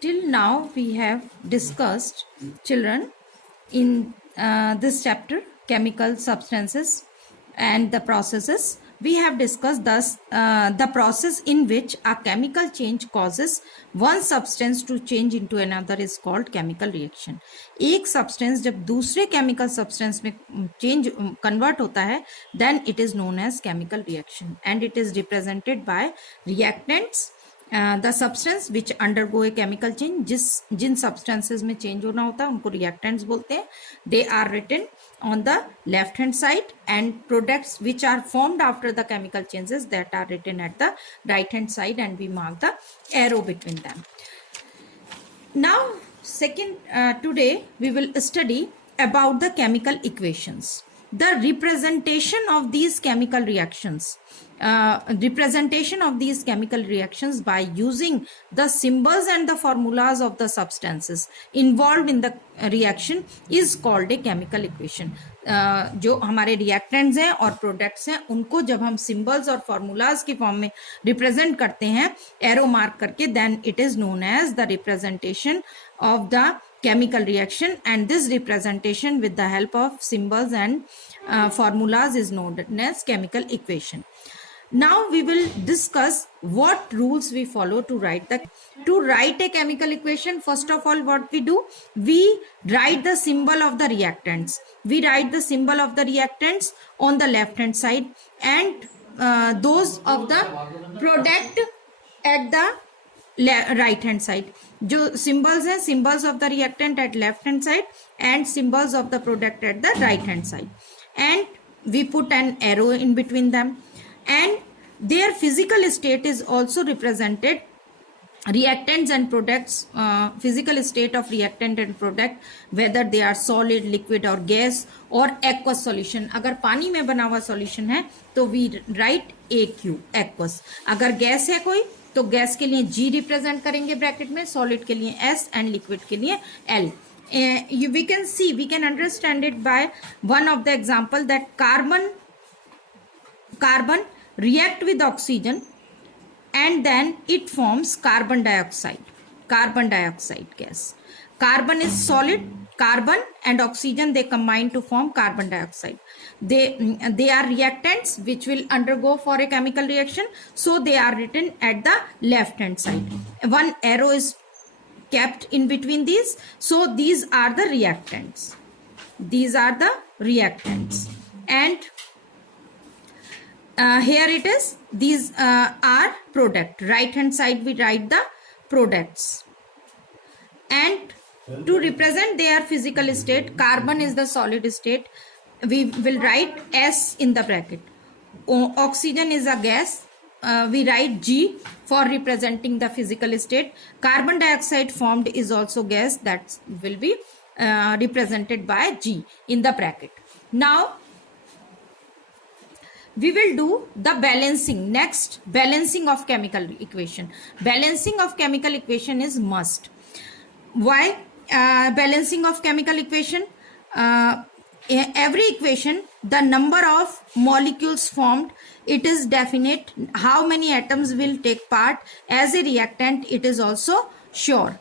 Till now we have discussed, children, in this chapter, chemical substances and the processes. We have discussed thus the process in which a chemical change causes one substance to change into another is called chemical reaction. एक substance जब दूसरे chemical substance में change convert होता है, then it is known as chemical reaction, and it is represented by reactants. The substance which undergo a chemical change, जिन substances में change होना होता है उनको रिएक्टेंट्स बोलते हैं. They are written on the left hand side, and products which are formed after the chemical changes, that are written at the right hand side, and we mark the arrow between them. Now today we will study about the chemical equations, the representation of these chemical reactions. Representation of these chemical reactions by using the symbols and the formulas of the substances involved in the reaction is called a chemical equation. जो हमारे reactants हैं और products हैं उनको जब हम symbols और formulas की form में represent करते हैं arrow mark करके, then it is known as the representation of the chemical reaction, and this representation with the help of symbols and formulas is known as chemical equation. Now we will discuss what rules we follow to write a chemical equation. First of all, what we do, we write the symbol of the reactants. We write the symbol of the reactants on the left hand side, and those of the product at the right hand side. जो symbols हैं, symbols of the reactant at left hand side and symbols of the product at the right hand side, and we put an arrow in between them, and their physical state is also represented. Reactants and products, physical state of reactant and product, whether they are solid, liquid or gas or aqueous solution. अगर पानी में बना हुआ solution है तो we write AQ, aqueous. अगर gas है कोई तो गैस के लिए G रिप्रेजेंट करेंगे ब्रैकेट में, सॉलिड के लिए S and लिक्विड के लिए L. We can understand it by one of the example that carbon react with oxygen and then it forms carbon dioxide gas. Carbon is solid, carbon and oxygen, they combine to form carbon dioxide. They are reactants which will undergo for a chemical reaction, so they are written at the left hand side. One arrow is kept in between these, so these are the reactants. And here it is, these are product. Right hand side we write the products, and to represent their physical state, carbon is the solid state, we will write S in the bracket. Oxygen is a gas, we write G for representing the physical state. Carbon dioxide formed is also gas, that will be represented by G in the bracket. Now we will do the balancing. Next, balancing of chemical equation. Balancing of chemical equation is must. Why balancing of chemical equation? Every equation, the number of molecules formed, it is definite. How many atoms will take part as a reactant, it is also sure.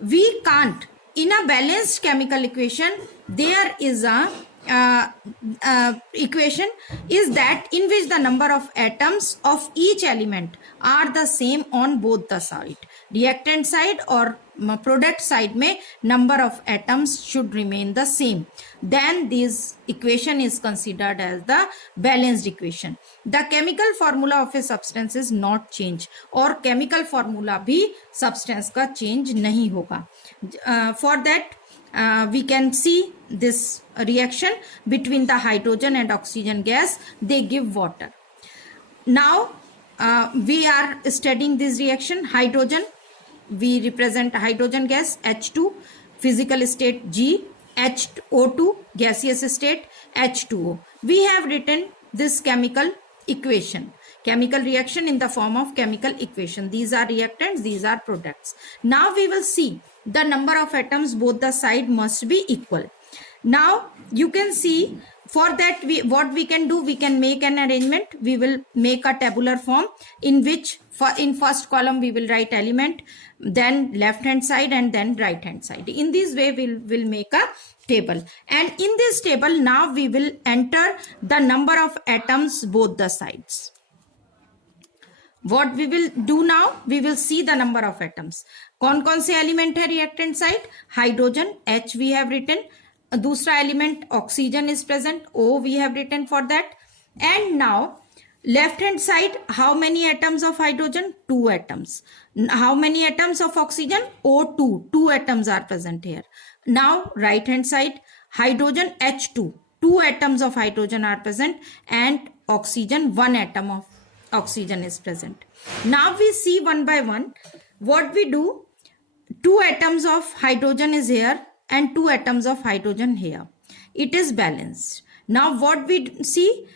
We can't, in a balanced chemical equation, there is a equation is that in which the number of atoms of each element are the same on both the side. Reactant side or product side में number of atoms should remain the same. Then this equation is considered as the balanced equation. The chemical formula of a substance is not change, और chemical formula भी substance का change नहीं होगा. For that we can see this reaction between the hydrogen and oxygen gas, they give water. Now we are studying this reaction. Hydrogen, we represent hydrogen gas, H2, physical state G, HO2, gaseous state H2O. We have written this chemical equation, chemical reaction in the form of chemical equation. These are reactants, these are products. Now we will see the number of atoms both the side must be equal. Now you can see For that, what we can do, we can make an arrangement. We will make a tabular form in which in first column we will write element, then left hand side, and then right hand side. In this way we will make a table, and in this table now we will enter the number of atoms both the sides. What we will do now, we will see the number of atoms. कौन से element है reactant side? Hydrogen, H we have written. दूसरा element oxygen is present, O we have written for that. And now left hand side, how many atoms of hydrogen? 2 atoms. How many atoms of oxygen? O2, 2 atoms are present here. Now right hand side, hydrogen H2, 2 atoms of hydrogen are present, and oxygen, 1 atom of oxygen is present. Now we see one by one. What we do, 2 atoms of hydrogen is here and 2 atoms of hydrogen here. It is balanced. Now what we see,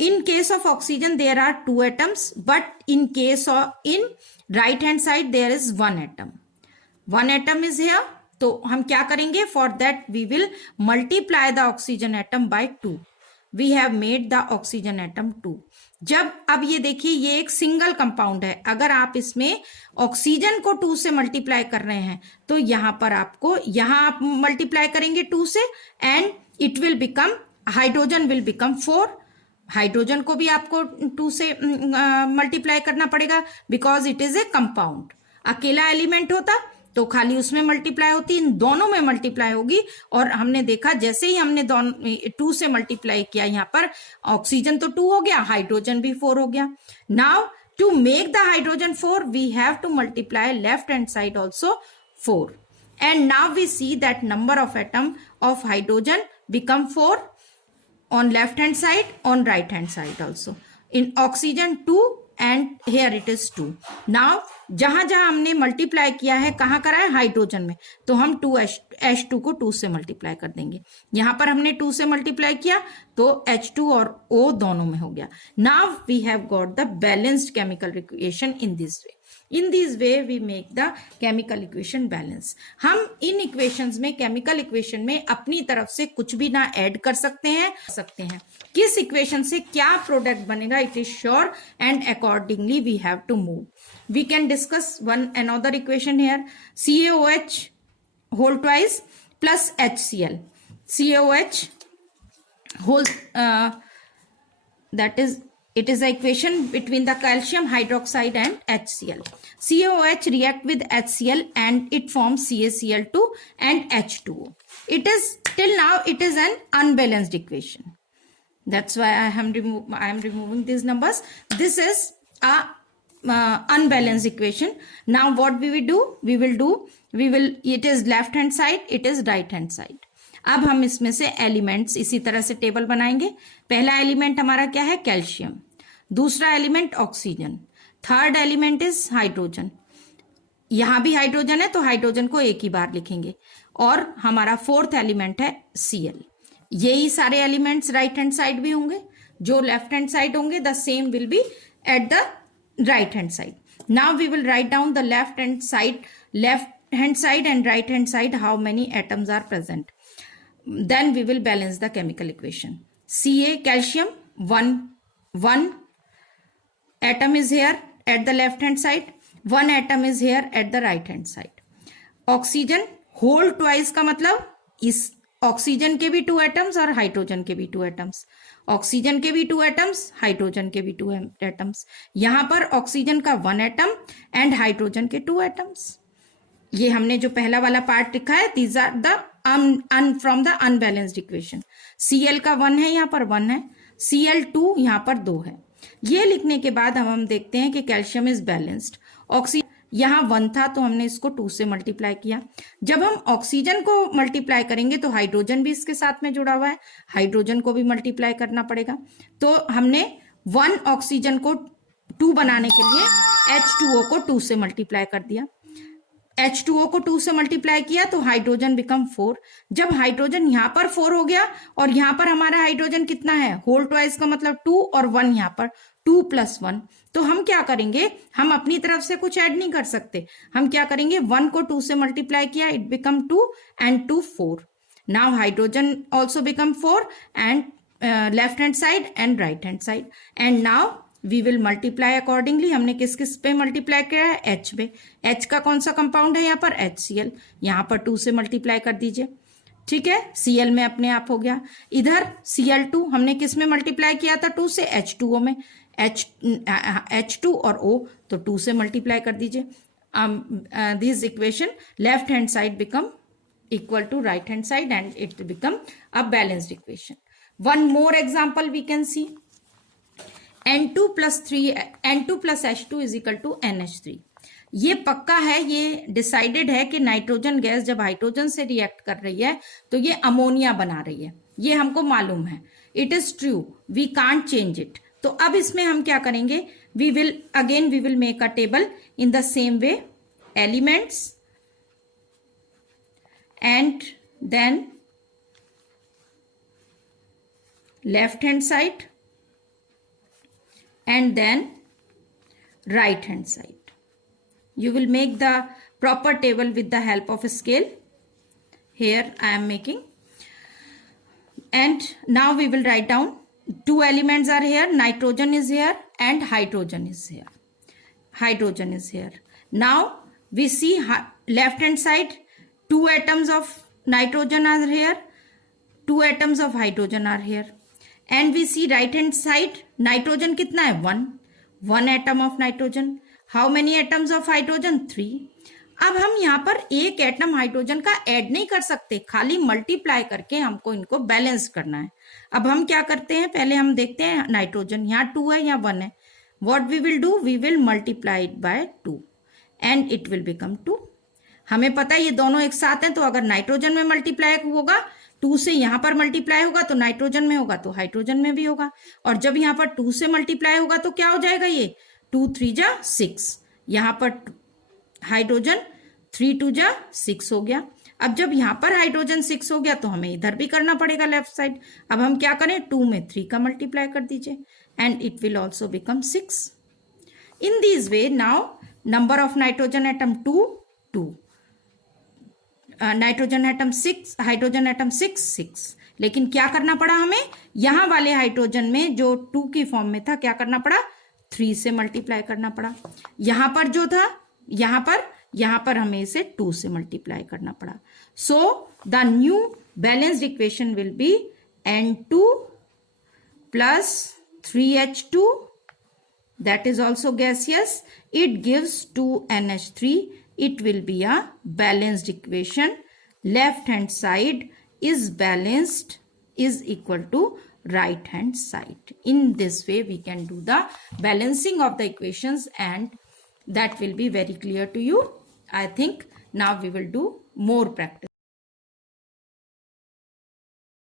in case of oxygen there are 2 atoms, but in case of in right hand side there is 1 atom. 1 atom is here. तो हम क्या करेंगे? For that we will multiply the oxygen atom by 2. We have made the oxygen atom 2. जब अब ये देखिए, ये एक सिंगल कंपाउंड है. अगर आप इसमें ऑक्सीजन को 2 से मल्टीप्लाई कर रहे हैं तो यहां पर आपको, यहां आप मल्टीप्लाई करेंगे 2 से, and it will become, hydrogen will become 4. Hydrogen को भी आपको 2 से मल्टीप्लाई करना पड़ेगा, because it is a compound. अकेला एलिमेंट होता तो खाली उसमें मल्टीप्लाई होती, इन दोनों में मल्टीप्लाई होगी. और हमने देखा, जैसे ही हमने 2 से मल्टीप्लाई किया, यहाँ पर ऑक्सीजन तो 2 हो गया, हाइड्रोजन भी 4 हो गया. Now to make the hydrogen 4, we have to multiply left hand side also 4. And now we see that number of atom of hydrogen become 4 on left hand side, on right hand side also. In oxygen 2 and here it is 2. Now जहां जहां हमने multiply किया है, कहां करा है? Hydrogen में. तो हम 2H2 को 2 से मल्टीप्लाई कर देंगे. यहां पर हमने 2 से मल्टीप्लाई किया तो H2 और O दोनों में हो गया. Now we have got the balanced chemical equation in this way. In this way we make the chemical equation balance. हम इन इक्वेशंस में, केमिकल इक्वेशन में अपनी तरफ से कुछ भी ना ऐड कर सकते हैं. किस इक्वेशन से क्या प्रोडक्ट बनेगा, it is sure, and accordingly we have to move. We can discuss one another equation here. CaOH whole twice plus HCl. CaOH whole that is, it is the equation between the calcium hydroxide and HCl. CaOH react with HCl and it forms CaCl2 and H2O. It is, till now it is an unbalanced equation. That's why I am removing these numbers. This is a unbalanced equation. Now what we will do, it is left hand side, it is right hand side. अब हम इसमें से elements इसी तरह से table बनाएंगे. पहला element हमारा क्या है? कैल्शियम. दूसरा element oxygen. Third element is hydrogen. यहां भी हाइड्रोजन है तो हाइड्रोजन को एक ही बार लिखेंगे. और हमारा फोर्थ एलिमेंट है Cl. यही सारे एलिमेंट्स राइट हैंड साइड भी होंगे. जो लेफ्ट हैंड साइड होंगे, the same will be at the right hand side. Now we will write down the left hand side and right hand side, how many atoms are present. Then we will balance the chemical equation. Ca, calcium, 1 atom is here at the left hand side, 1 atom is here at the right hand side. Oxygen whole twice का मतलब, इस oxygen के भी 2 atoms और hydrogen के भी 2 atoms. Oxygen के भी 2 एटम्स, हाइड्रोजन के भी 2 एटम्स. यहां पर ऑक्सीजन का 1 एटम एंड हाइड्रोजन के 2 एटम्स. ये हमने जो पहला वाला पार्ट लिखा है, these are the from the unbalanced equation. Cl का 1 है, यहाँ पर 1 है. Cl2 यहाँ पर 2 है. ये लिखने के बाद हम देखते हैं कि कैल्शियम इज बैलेंस्ड. ऑक्सीजन यहाँ 1 था तो हमने इसको 2 से मल्टीप्लाई किया. जब हम ऑक्सीजन को मल्टीप्लाई करेंगे तो हाइड्रोजन भी इसके साथ में जुड़ा हुआ है, हाइड्रोजन को भी मल्टीप्लाई करना पड़ेगा. तो हमने 1 ऑक्सीजन को 2 बनाने के लिए H2O को 2 से मल्टीप्लाई कर दिया. H2O को 2 से मल्टीप्लाई किया तो हाइड्रोजन बिकम 4. जब हाइड्रोजन यहाँ पर 4 हो गया और यहाँ पर हमारा हाइड्रोजन कितना है? होल ट्वाइस का मतलब 2 और 1 यहाँ पर 2 + 1. तो हम क्या करेंगे? हम अपनी तरफ से कुछ ऐड नहीं कर सकते. हम क्या करेंगे? 1 को 2 से मल्टीप्लाई किया, it become 2 and 2 4. Now hydrogen also become 4 and left hand side and right hand side. And now we will multiply accordingly. हमने किस किस पे मल्टीप्लाई किया है? H पे. H का कौन सा कंपाउंड है यहाँ पर? HCl. यहाँ पर 2 से मल्टीप्लाई कर दीजिए. ठीक है, Cl में अपने आप हो गया. इधर Cl2 हमने किस में मल्टीप्लाई किया था? 2 से. H2O में. H2 और O, तो 2 से मल्टीप्लाई कर दीजिए. This equation left hand side become equal to right hand side and it will become a balanced equation. One more example we can see. N2 plus H2 is equal to NH3. ये पक्का है, ये decided है कि nitrogen gas जब hydrogen से react कर रही है तो ये अमोनिया बना रही है. ये हमको मालूम है. It is true, we can't change it. तो अब इसमें हम क्या करेंगे? We will make a table in the same way. Elements and then left hand side and then right hand side. You will make the proper table with the help of a scale. Here I am making, and now we will write down 2 elements are here. Nitrogen is here and hydrogen is here. Hydrogen is here. Now we see left hand side, 2 atoms of nitrogen are here, 2 atoms of hydrogen are here. And we see right hand side, nitrogen कितना है? 1 atom of nitrogen. How many atoms of hydrogen? 3. अब हम यहाँ पर एक atom hydrogen का add नहीं कर सकते, खाली मल्टीप्लाई करके हमको इनको बैलेंस करना है. अब हम क्या करते हैं? पहले हम देखते हैं नाइट्रोजन यहाँ 2 है, यहाँ 1 है. What we will do? We will multiply it by 2 and it will become 2. हमें पता है ये दोनों एक साथ हैं, तो अगर नाइट्रोजन में मल्टीप्लाई होगा, 2 से यहाँ पर मल्टीप्लाई होगा तो नाइट्रोजन में होगा, तो हाइड्रोजन में भी होगा. और जब यहाँ पर 2 से मल्टीप्लाई होगा तो क्या हो जाएगा? ये 2 3 जा 6. यहाँ पर हाइड्रोजन 3 2 जा 6 हो गया. अब जब यहाँ पर हाइड्रोजन 6 हो गया तो हमें इधर भी करना पड़ेगा लेफ्ट साइड. अब हम क्या करें? 2 में 3 का मल्टीप्लाई कर दीजिए and it will also become 6. In this way now number of nitrogen atom 2. Nitrogen atom 6, hydrogen atom 6. लेकिन क्या करना पड़ा हमें? यहां वाले हाइड्रोजन में जो 2 की फॉर्म में था, क्या करना पड़ा? 3 से मल्टीप्लाई करना पड़ा. यहां पर जो था, यहां पर हमें इसे 2 से मल्टीप्लाई करना पड़ा. So the new balanced equation will be N2 plus 3H2, that is also gaseous. It gives 2NH3. It will be a balanced equation. Left hand side is balanced is equal to right hand side. In this way we can do the balancing of the equations and that will be very clear to you. I think now we will do more practice.